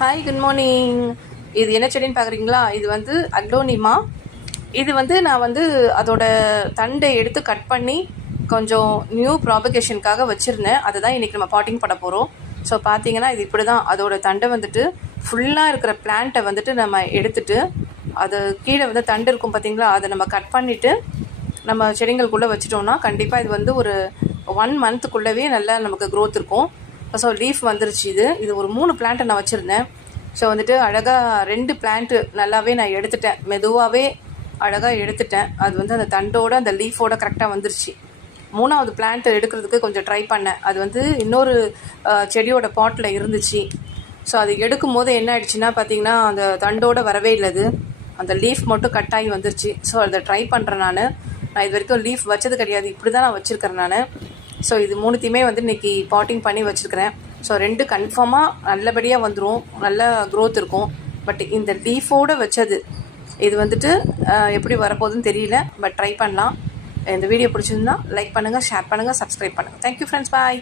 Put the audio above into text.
Hi, good morning. இது என்ன செடின்னு பார்க்குறீங்களா? இது வந்து அக்லோனிமா. இது வந்து நான் வந்து அதோட தண்டை எடுத்து கட் பண்ணி கொஞ்சம் நியூ ப்ராபகேஷனுக்காக வச்சுருந்தேன். அதை தான் இன்றைக்கி நம்ம பாட்டிங் பண்ண போகிறோம். ஸோ பார்த்தீங்கன்னா இது இப்படி தான். அதோட தண்டை வந்துட்டு ஃபுல்லாக இருக்கிற பிளான்ட்டை வந்துட்டு நம்ம எடுத்துட்டு அது கீழே வந்து தண்டு இருக்கும் பார்த்தீங்களா, அதை நம்ம கட் பண்ணிவிட்டு நம்ம செடிங்களுக்குள்ளே வச்சுட்டோம்னா கண்டிப்பாக இது வந்து ஒரு 1 மந்த்துக்குள்ளவே நல்லா நமக்கு க்ரோத் இருக்கும். ஸோ லீஃப் வந்துருச்சு. இது ஒரு 3 பிளான்ட்டை நான் வச்சுருந்தேன். ஸோ வந்துட்டு அழகாக 2 பிளான்ட்டு நல்லாவே நான் எடுத்துட்டேன். மெதுவாகவே அழகாக எடுத்துட்டேன். அது வந்து அந்த தண்டோட அந்த லீஃபோட கரெக்டாக வந்துருச்சு. 3வது பிளான்ட்டு எடுக்கிறதுக்கு கொஞ்சம் ட்ரை பண்ணேன். அது வந்து இன்னொரு செடியோட பாட்டில் இருந்துச்சு. ஸோ அது எடுக்கும் போது என்ன ஆயிடுச்சுன்னா பார்த்தீங்கன்னா, அந்த தண்டோட வரவே இல்லை. அந்த லீஃப் மட்டும் கட் ஆகி வந்துருச்சு. ஸோ அதை ட்ரை பண்ணுறேன். நான் இது வரைக்கும் லீஃப் வச்சது கிடையாது. இப்படி தான் நான் வச்சுருக்கிறேன் நான். ஸோ இது 3த்தையுமே வந்து இன்றைக்கி பாட்டிங் பண்ணி வச்சுருக்கிறேன். ஸோ 2 கன்ஃபார்மாக நல்லபடியாக வந்துடும், நல்ல க்ரோத் இருக்கும். பட் இந்த லீஃபோடு வச்சது இது வந்துட்டு எப்படி வரப்போகுதுன்னு தெரியல. பட் ட்ரை பண்ணலாம். இந்த வீடியோ பிடிச்சிருந்தா லைக் பண்ணுங்கள், ஷேர் பண்ணுங்கள், சப்ஸ்கிரைப் பண்ணுங்கள். தேங்க்யூ ஃப்ரெண்ட்ஸ், பாய்.